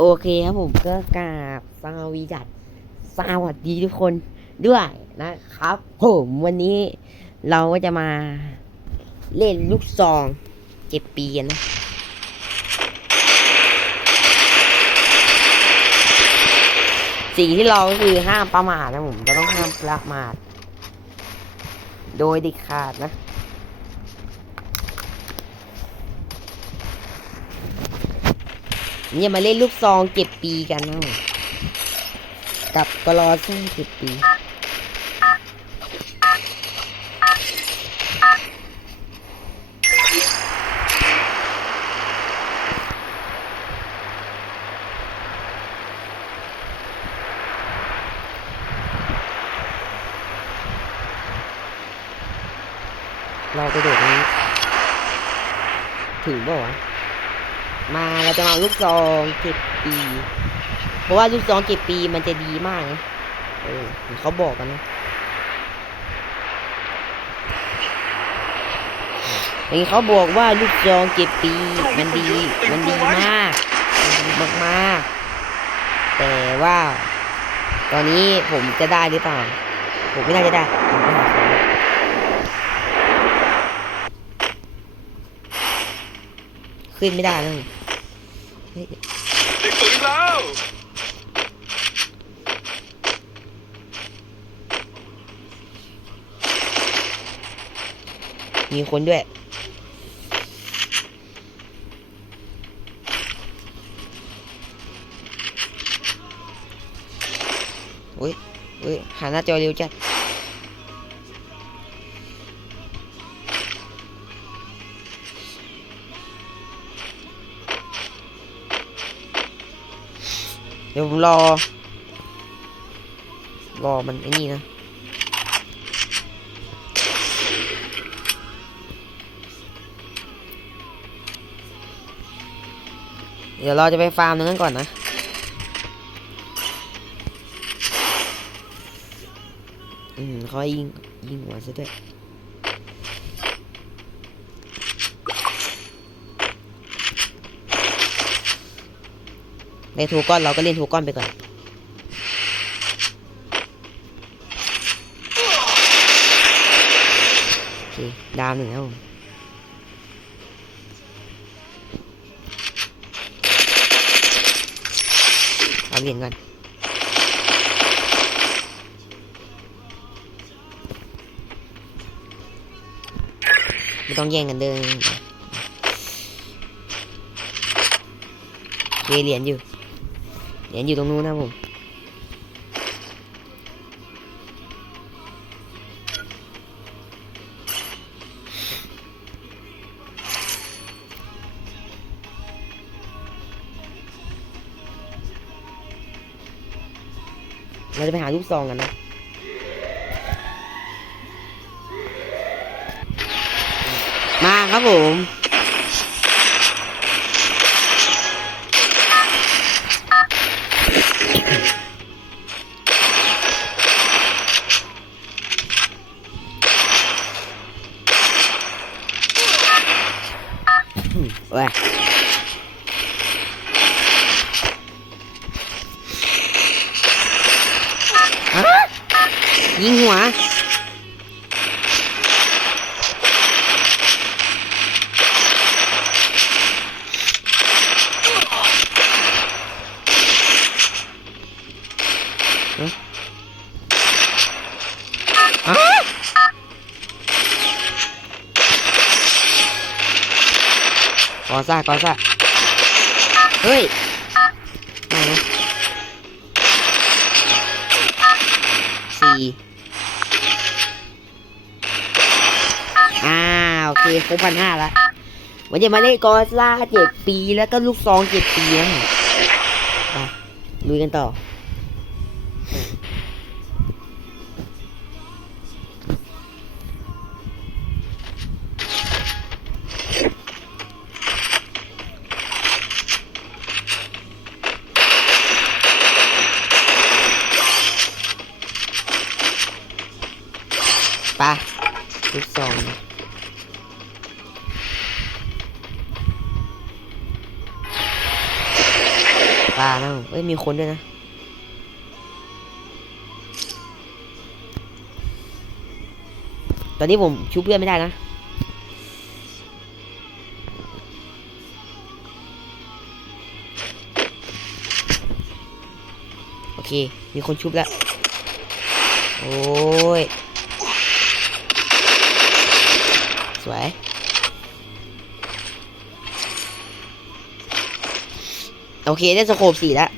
โอเคครับผมก็กราบสวีดัดสวัสดีทุกคนด้วยนะครับ ผมวันนี้เราก็จะมาเล่นลูกซองเจ็ดปีกันนะสิ่งที่เราคือห้ามประมาทนะผมเราต้องห้ามประมาท โดยเด็ดขาดนะ เนี่ยมาเล่นลูกซองเก็บปีกันนะกับกรอซ่าเก็บปีเราไปโดดนี้ถึงเปล่าวะ มาเราจะมาลูกซองเก็บปี เพราะว่าลูกซองเก็บปีมันจะดีมากนะเออเขาบอกกันนะเห็นเขาบอกว่าลูกซองเก็บปีมันดีมันดีมากมันดีมากๆแต่ว่า ตอนนี้ผมจะได้หรือเปล่า ผมไม่น่าจะได้ผมไปหาของขึ้นไม่ได้แล้ว เด็กปืนแล้วมีคนด้วย อุ้ยอุ้ยหาหน้าจอเร็วจัด ดี๋ยวผมรอ รอมันไอ้นี่นะเดี๋ยวเราจะไปฟาร์มตรงนั้นก่อนนะอืมเขายิงยิงหัวซะด้วย ในทูก้อนเราก็เล่นทูก้อนไปก่อนโอเคดาวหนึ่งแล้วเอาเหรียญก่อนไม่ต้องแย่งกันเดินเคเหรียญอยู่ รียญอยู่ตรงนู้นนะผมเราจะไปหาลูกซองกันนะมาครับผม เว้ยฮะยิงหัว กอซ่ากอซ่าเฮ้ยมานะสี่อ่าโอเคครบพันห้าละวันนี้มาเล่นกอซ่าเจ็ดปีแล้วก็ลูกซองเจ็ดปีนะไปลุยกันต่อ ปลูกซองนะตานะเอ้ย มีคนด้วยนะ ตอนนี้ผมชูเพื่อนไม่ได้นะโอเค มีคนชุบแล้ว โอ้ย โอเคได้สโคปสี่แล้ว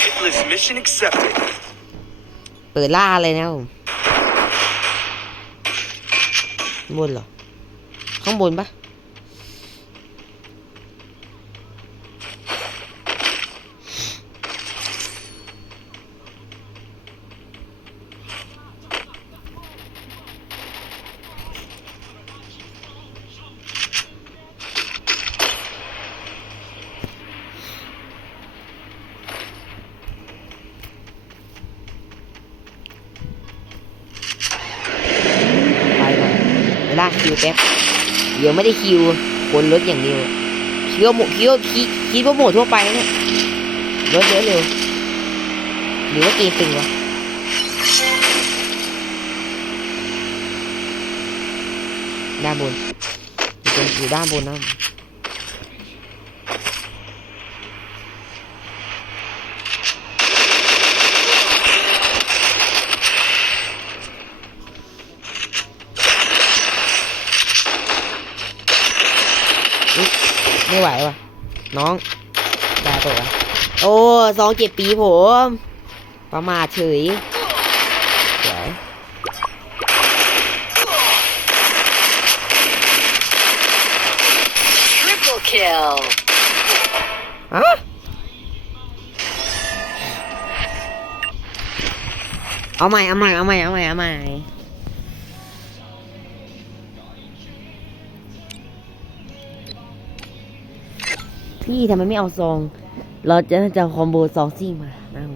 Hitless mission accepted. เปิดล่าเลยนะผมบนเหรอ ข้างบนปะ แป๊บเดี๋ยวไม่ได้คิวคนรถอย่างเดียวคิดว่าหมดคิดว่าคิดคิดว่าหมดทั่วไปนะเนี่ยรถเยอะเร็วหรือว่าเกมตึงวะด้านบนอยู่ตรงอยู่ด้านบนนะ ไม่ไหววะน้องได้ปะวะโอ้สองเจ็ดปีผม ประมาทเฉยสวย Triple kill. อะเอาใหม่เอาใหม่เอาใหม่เอาใหม่เอาใหม่ พี่ทำไมไม่เอาซอง เราจะจะคอมโบซองซิ่งมานั่ง